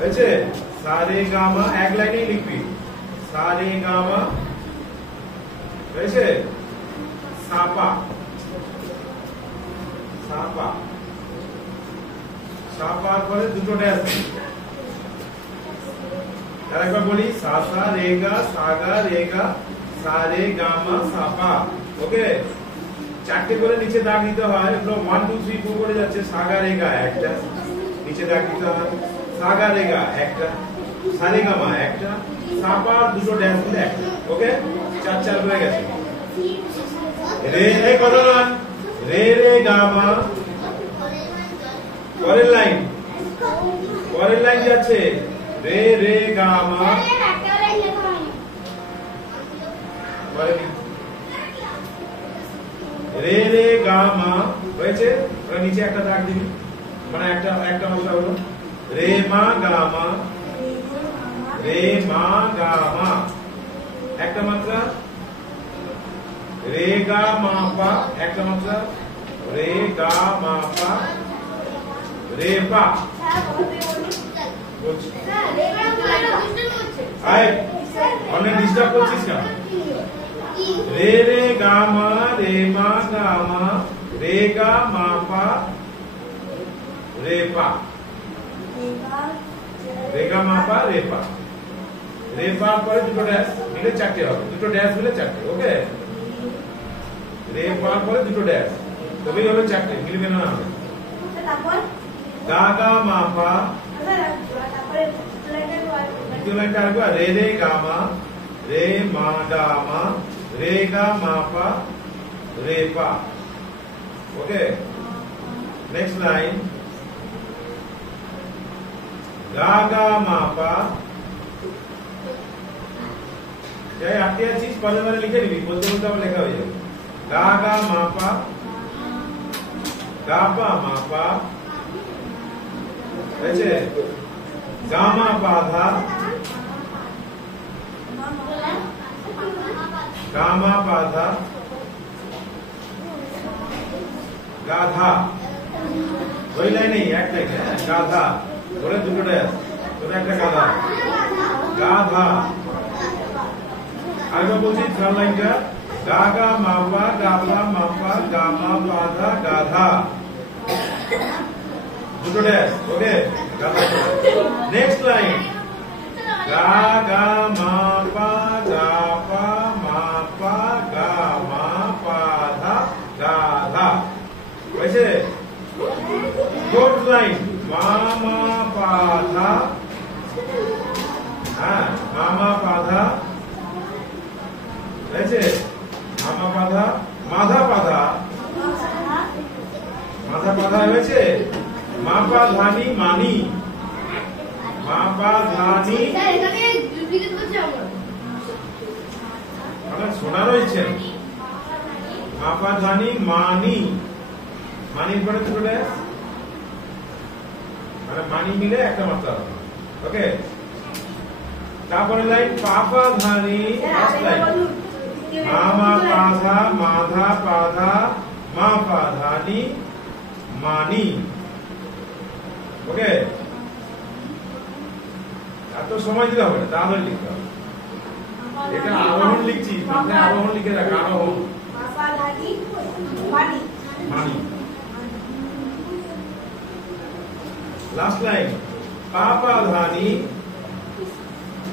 হয়েছে? সা রে গা মা এক লাইনেই লিখবি। সা রে গা মা হয়েছে? সাপা সাপা সাপার পরে দুটো ড্যাশ দিবি। আর একবার বলি, সা সা রে গা সা গা রে গা সা রে গা মা সাপা। ওকে, চারটে করে নিচে দাগ দিতে হয়। 1 2 3 4 করে যাচ্ছে। সা গা রে গা একটা, নিচে দাগ দিতে হয়। সা গা রে গা একটা, সা রে গা মা একটা, সাপা দুটো ড্যাশ দিলে একটা। ওকে, 4 4 হয়ে গেছে। রে রে কত না? রে রে গা মা পরের লাইন যাচ্ছে। রে রে গা মা রে রে গা মা হয়েছে। ওরা নিচে একটা দাগ দিবি, মানে একটা মাত্রা হলো। রে মা গা মা, রে মা গা মা একটা মাত্রা। রে গা মা পা একটা মাত্রা। রে গা মা পা রে পা। অনেক ডিস্টার্ব করছিস না? রে রে গা মা রে মা গা মা রে গা মা পা রে পা। রে গা মা পা রে পা। রে পা পরে দুটো ড্যাশ মিলে চারটে হবে। দুটো ড্যাশ মিলে চারটে। ওকে, রে পা পরে দুটো ড্যাশ তবেই হবে চারটে, মিলবে না হবে। গা গা মা পা রে রে গা মা রে মা গা মা রে গা মা পা রে পা। ওকে, নেক্সট লাইন। গা গা মা পা। যাই আটকে আছিস পরে পরে লিখে নিবি, বলতে বলতে আমার লেখা হয়ে যাবে। গা গা মা পা গা পা মা পা হয়েছে। গা মা পা ধা গা মা পা ধা গাধা। ওই লাইনেই এক লাইনে গাধা ধরে দুটো ড্যাশ ধরে একটা গাধা। গাধা। আরেকবার বলছি, চার লাইনটা। গা গা মা পা গা পা মা পা গা মা পা ধা গাধা দুটো ড্যাশ। ওকে, গাধা। Next line. গা গা মা পা গা পা মা পা গা মা পা ধা গাধা হয়েছে। Fourth line. মা মা পা ধা, হ্যাঁ মা মা পা ধা হয়েছে। মামা পাধা মাধা পাধা মাধা পাধা হয়েছে। মা পা ধানি মানি মা পা ধানি। আমার শোনা রয়েছে। মা পা ধানি মানি, মানির পরে দুটো ড্যাশ, মানে মানি মিলে একটা মাত্রা হবে। ওকে, তারপরে লাইন পাপা ধানি। লাইন মামা পাধা মাধা পাধা মা পা ধানি মানি। ওকে, এত সময় দিতে হবে না, তাহলে লিখতে হবে। এটা আরোহণ লিখছি, আপনি আরোহণ লিখে রাখ। আরোহণ মানি। Last line. পাপা ধানি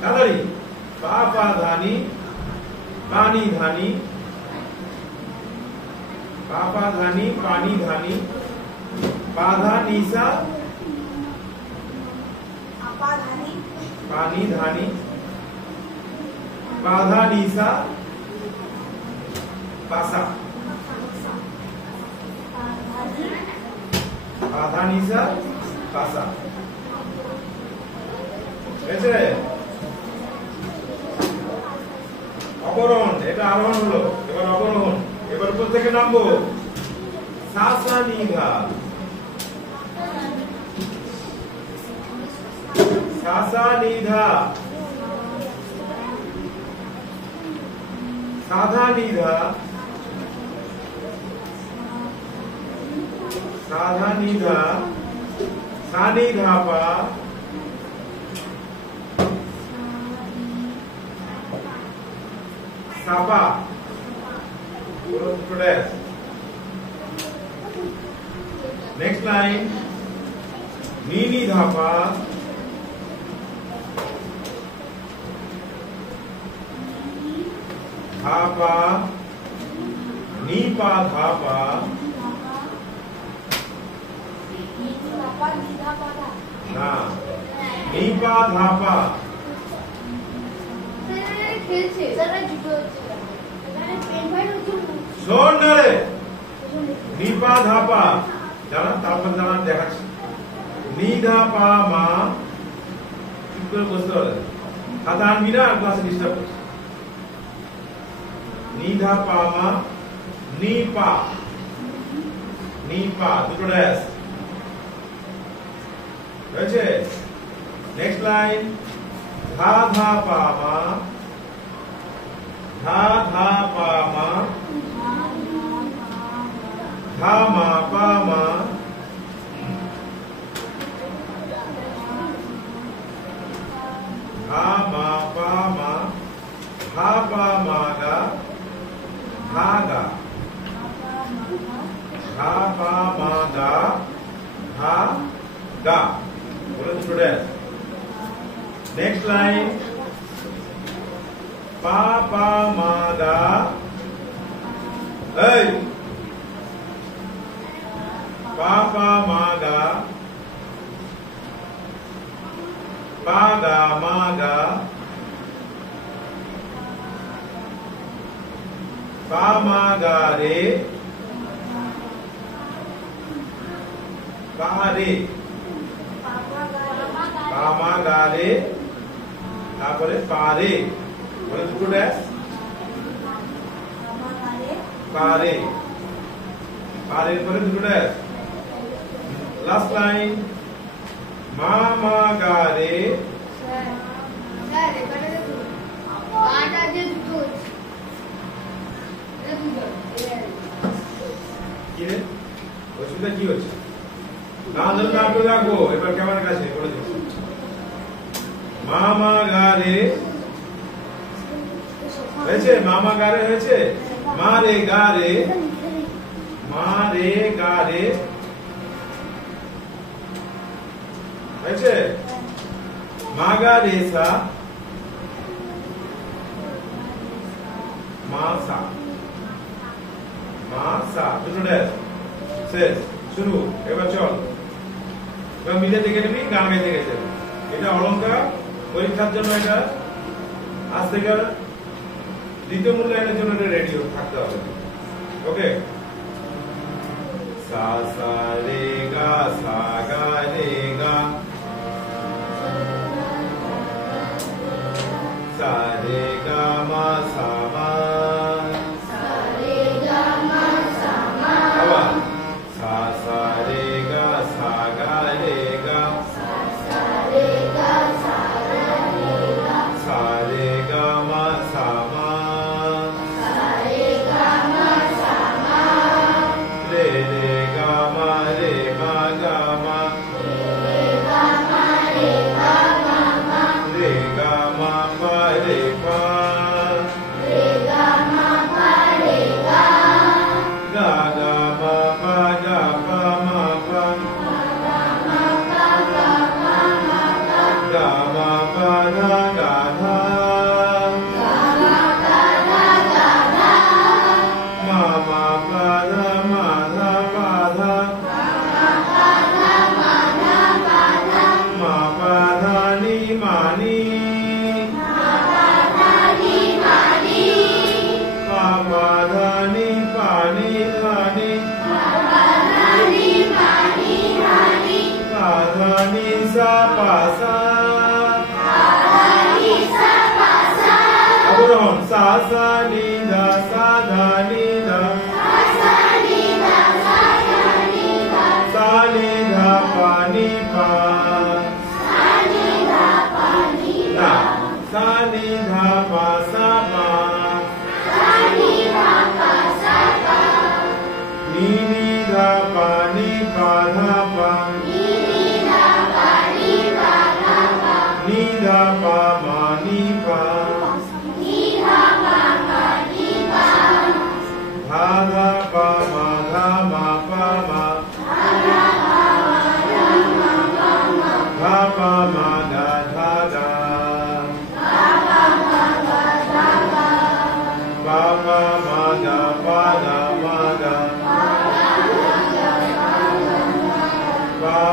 তাড়াতাড়ি। পাপা ধানি পানি ধানি পাপা ধানি পানি ধানি পাধা নিশা পানি ধানি পাধা নিশা পাসা পাধা নিশা পাসা। অবরোহণ, এটা আরোহণ হলো। এবার অবরোহণ। এবার উপর থেকে নামবো। সা সা নি ধা সা সা নি ধা সাধা নি ধা সাধা নি ধা সা নি ধা পা सापा नेक्स्ट लाइन नी धापा धापा नीपा धापा ना नीपा धापा শোন না রে নিপা ধাপা জানা তারপর জানা দেখাচ্ছি নি ধাপা মা কি করে বুঝতে পারলে খাতা আনবি না ক্লাসে ডিস্টার্ব করছিস নি ধাপা মা নিপা নিপা দুটো ড্যাশ হয়েছে নেক্সট লাইন ধা ধা পা মা धा धा पा मा धा मा पा मा धा मा पा मा धा पा मा गा धा गा धा पा मा गा धा गा बोलो स्टूडेंट नेक्स्ट लाइन पा पा मा गा पा पा मा गा पा गा मा गा पा मा गा रे पा रे पा मा गा रे तारपरे पा रे बोले दुटो डैश पारे पारे परे दुटो डैश लास्ट लाइन मा मा गा रे কি রে অসুবিধা কি হচ্ছে না ধরে না করে রাখো এবার ক্যামেরার কাছে বলে দিচ্ছি মা মা গা রে হয়েছে মামা গারে হয়েছে মা রে গা রে মা রে গা রে হয়েছে মা গা রে সা মা সা দুটো ড্যাশ শেষ শুরু এবার চল এবার মিলে দেখে নিবি গান গাইতে গেছে এটা অলংকার পরীক্ষার জন্য এটা আজ থেকে দ্বিতীয় মূল্যায়নের জন্য রেডি থাকতে হবে ওকে সা সা রে গা সা গা রে গা সা রে গা মা সা মা সা রে গা মা সা মা আবার সা সা রে গা সা গা রে গা সা সা রে গা সা গা রে গা সা রে গা মা সা মা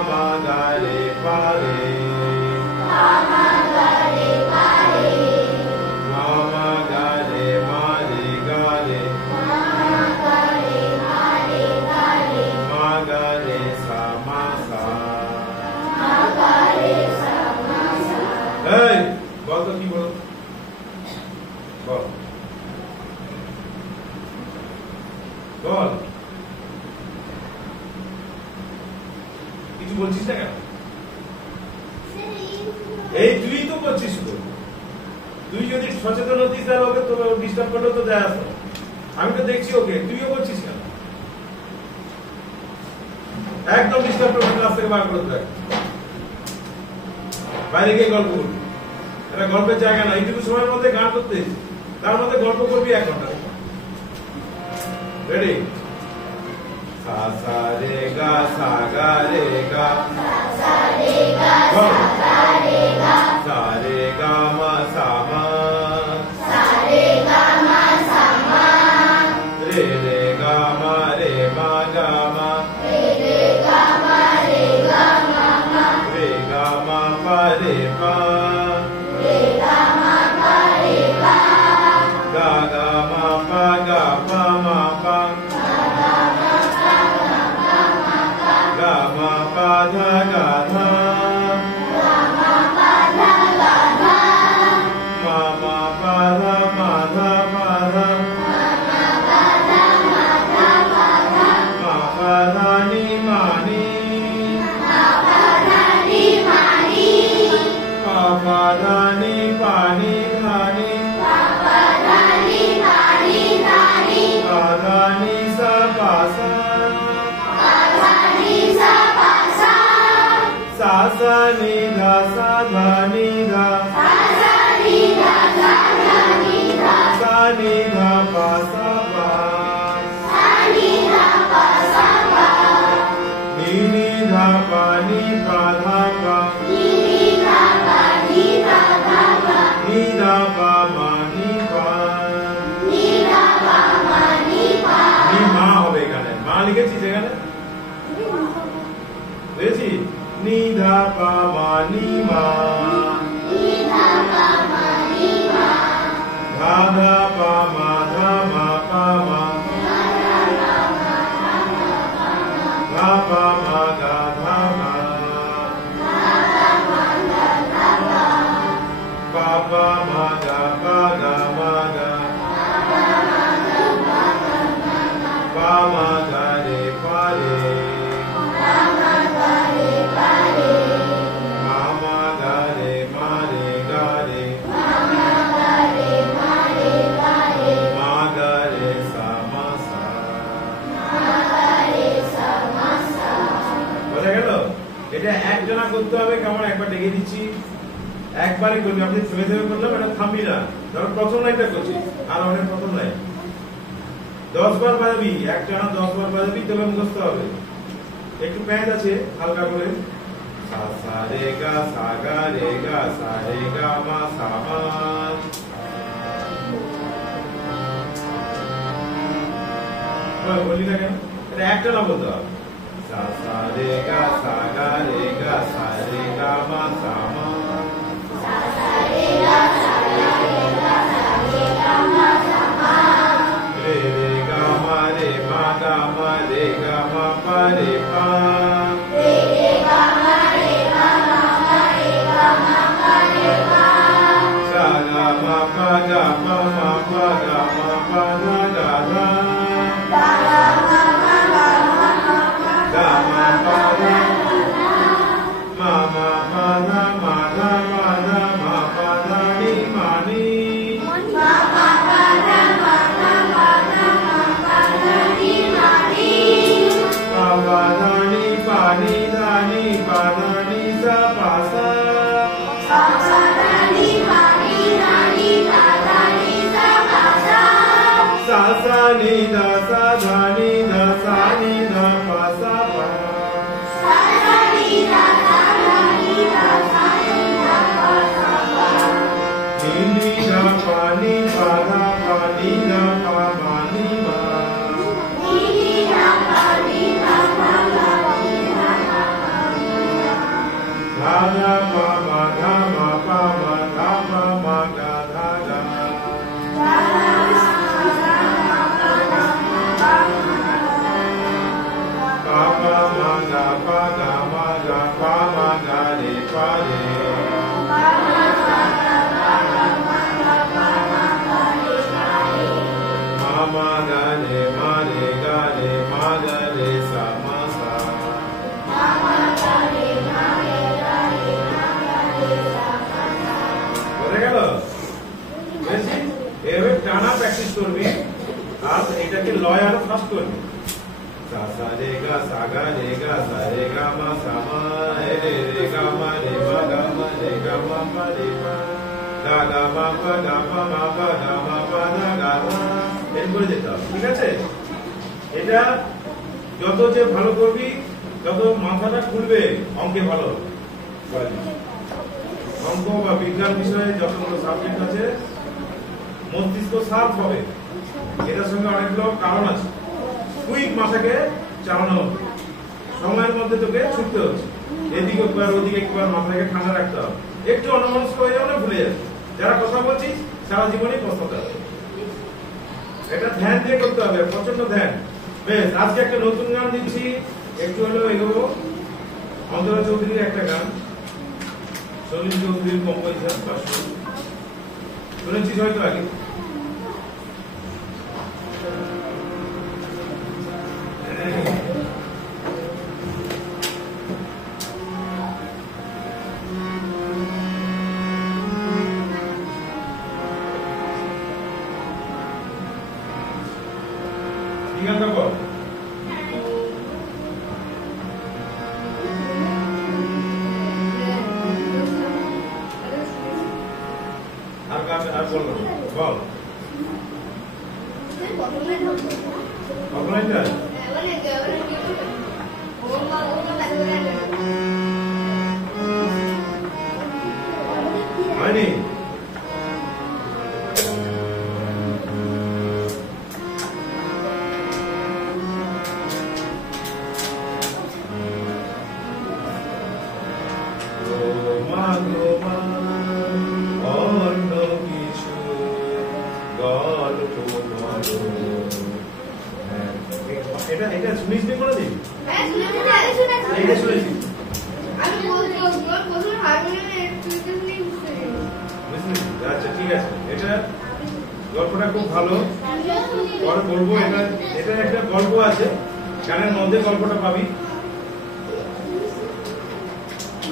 ma ga re pa re pa ma ga re pa re ma ma ga re ma re ga re ma ga re ma re ga re ma ga re sa ma sa ma ga re sa ma sa এই বল তো কি বল বল বল কিছু বলছিস না কেন এই তুই তো করছিস তো তুই যদি সচেতন হতিস তাহলে ওকে তোর ডিস্টার্ব করতে তো দেয় আসো আমি তো দেখছি ওকে তুইও করছিস কেন একদম ডিস্টার্ব করতে ক্লাস থেকে বার করতে থাক বাইরে গিয়ে গল্প করবি এটা গল্পের জায়গা না এইটুকু সময়ের মধ্যে গান করতে তার মধ্যে গল্প করবি 1 ঘন্টা ready sa sa re ga sa ga re ga sa re ga sa ga re ga sa re ga ma sa ma sa re ga ma sa ma re re ga ma re ga ma re ga ma re ga ma re pa re ga ma pa re pa ga ma pa ga ma pa dha ga dha ga ma pa dha ga dha ma ma pa dha ma dha ma dha ma ma pa dha ma dha ma dha ma pa dha ni ma ni ma pa dha ni ma ni pa pa dha ni pa ni dha ni pa pa dha ni pa ni dha ni pa dha ni sa pa sa sa sa ni dha sa dha ni dha sa sa ni dha sa dha ni dha sa ni dha pa sa pa sa ni dha pa sa pa ni ni dha pa ni pa dha pa ni ni dha pa ni dha dha pa ni dha pa ma ni pa ni dha pa ma ni pa ni ma hobe এখানে মা লিখেছিস এখানে বুঝেছি ni dha pa ma ni ma ni dha pa ma ni ma dha dha pa ma dha ma pa ma dha pa ma ga dha ma pa pa ma ga pa ga ma ga pa ma ga re pa re একজনা করতে হবে কেমন একবার ডেকে দিচ্ছি একবারে করবি আপনি থেমে থেমে করলাম এটা থামবি না ধরো প্রথম লাইনটা করছি আর অনেক প্রথম লাইন 10 বার বাজাবি একজনা 10 বার বাজাবি তবে মুখস্থ হবে একটু প্যাঁচ আছে হালকা করে সা সা রে গা সা গা রে গা সা রে গা মা সা মা বলি না কেন এটা একটা না বলতে হবে sa sa re ga sa ga re ga sa re ga ma sa ma sa sa re ga sa ga re ga sa re ga ma sa ma re re ga ma pa re pa re re ga ma pa re ga ma pa re pa sa ga ma pa ga ma pa ga ma pa dha ga dha ga ma ga ma pa dha ma ma pa dha ma dha ma dha ma pa dha ni ma ni ma ma pa dha ma dha ma dha ma pa dha ni ma ni pa pa dha ni pa ni dha ni pa dha ni sa pa sa sa sa dha ni pa ni dha ni pa dha ni sa pa sa sa sa ni dha sa dha ni dha sa ni dha pa sa pa sa sa ni dha sa dha ni dha sa ni dha pa sa pa ni ni dha pa ni pa dha pa ni dha pa ma ni ma ni ni dha pa ni dha pa ma ni dha pa ma ni লা পা মা গা মা পা মা গা পা মা গা ধা গা পা পা মা গা মা গা পা মা গা রে পা রে মা গা রে মা রে গা রে মা গা রে সা মা সা বোঝা গেল? এভাবে টানা প্র্যাকটিস করবি আর এটাকে লয় আরো ফাস্ট করবি। সা সা রে গা সা গা রে গা সা রে গা মা সা মা রে রে গা মা রে মা গা মা রে গা মা পা রে মা গা গা মা পা গা মা মা পা গা মা পা গা গা মা এর করে যেতে হবে। ঠিক আছে? এটা যত যে ভালো করবি যত মাথাটা খুলবে অঙ্কে ভালো অঙ্ক বা বিজ্ঞান বিষয়ে যতগুলো সাবজেক্ট আছে মস্তিষ্ক শার্প হবে। এটার সঙ্গে অনেকগুলো কারণ আছে। কুইক মাথাকে চালানো হবে, সময়ের মধ্যে তোকে ছুটতে হচ্ছে, এদিকে একবার ওদিকে একবার মাথাকে ঠান্ডা রাখতে হবে। একটু অন্যমনস্ক হয়ে যাবে না, ভুলে যাবে। যারা কথা বলছিস সারা জীবনই পস্তাতে হবে। এটা ধ্যান দিয়ে করতে হবে, প্রচন্ড ধ্যান। বেশ, আজকে একটা নতুন গান দিচ্ছি, একটু হলেও এগোবো। অন্তরা চৌধুরীর একটা গান, সলিল চৌধুরীর কম্পোজিশন, শুনেছিস হয়তো আগে। গানটা বল। আর গান আর বল বল। হয়নি? এটা এটা শুনিস নি কোনদিন? হ্যাঁ শুনেছি, আগে শুনেছি। এটা শুনেছি আমি প্রথমে হারমোনিয়ামে একটু শুনে বুঝলি? আচ্ছা ঠিক আছে, এটা গল্পটা খুব ভালো, পরে বলবো। এটা এটা একটা গল্প আছে, গানের মধ্যে গল্পটা পাবি।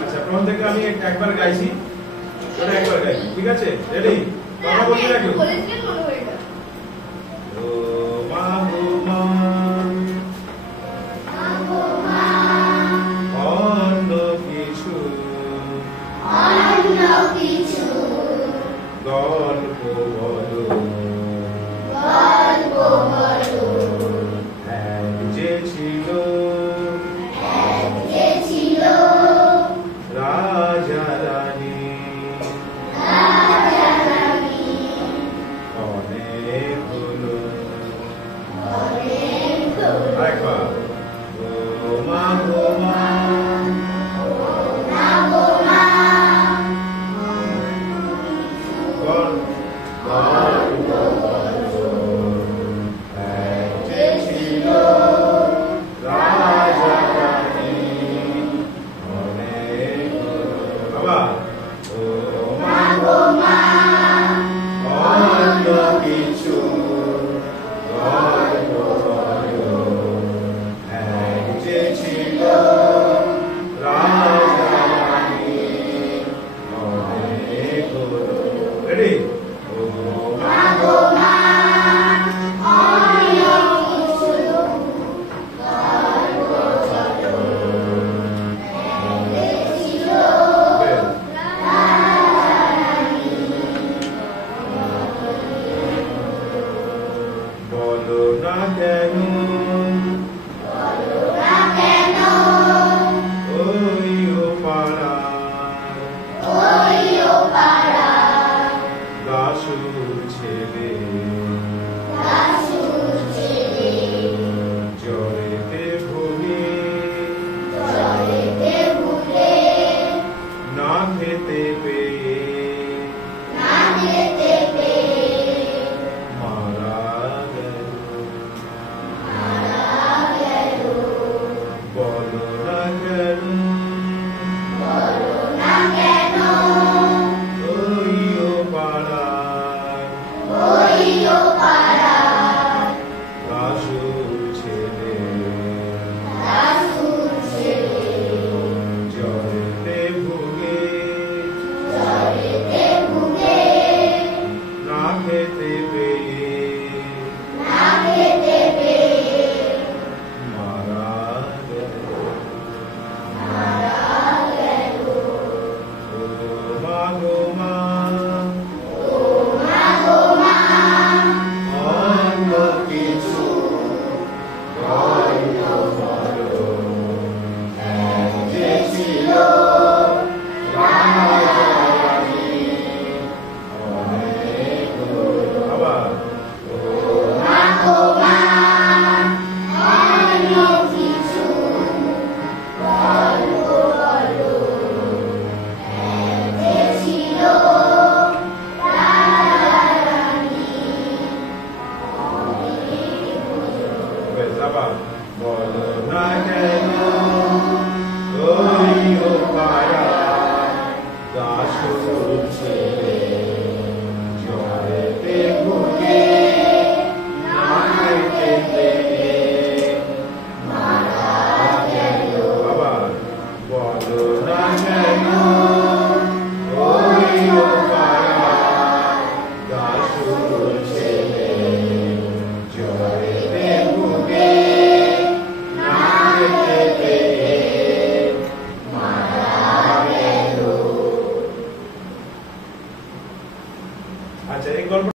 আচ্ছা, প্রথম থেকে আমি একবার গাইছি, ওটা একবার গাই। ঠিক আছে? রেডি? কথা বলতে রাখো।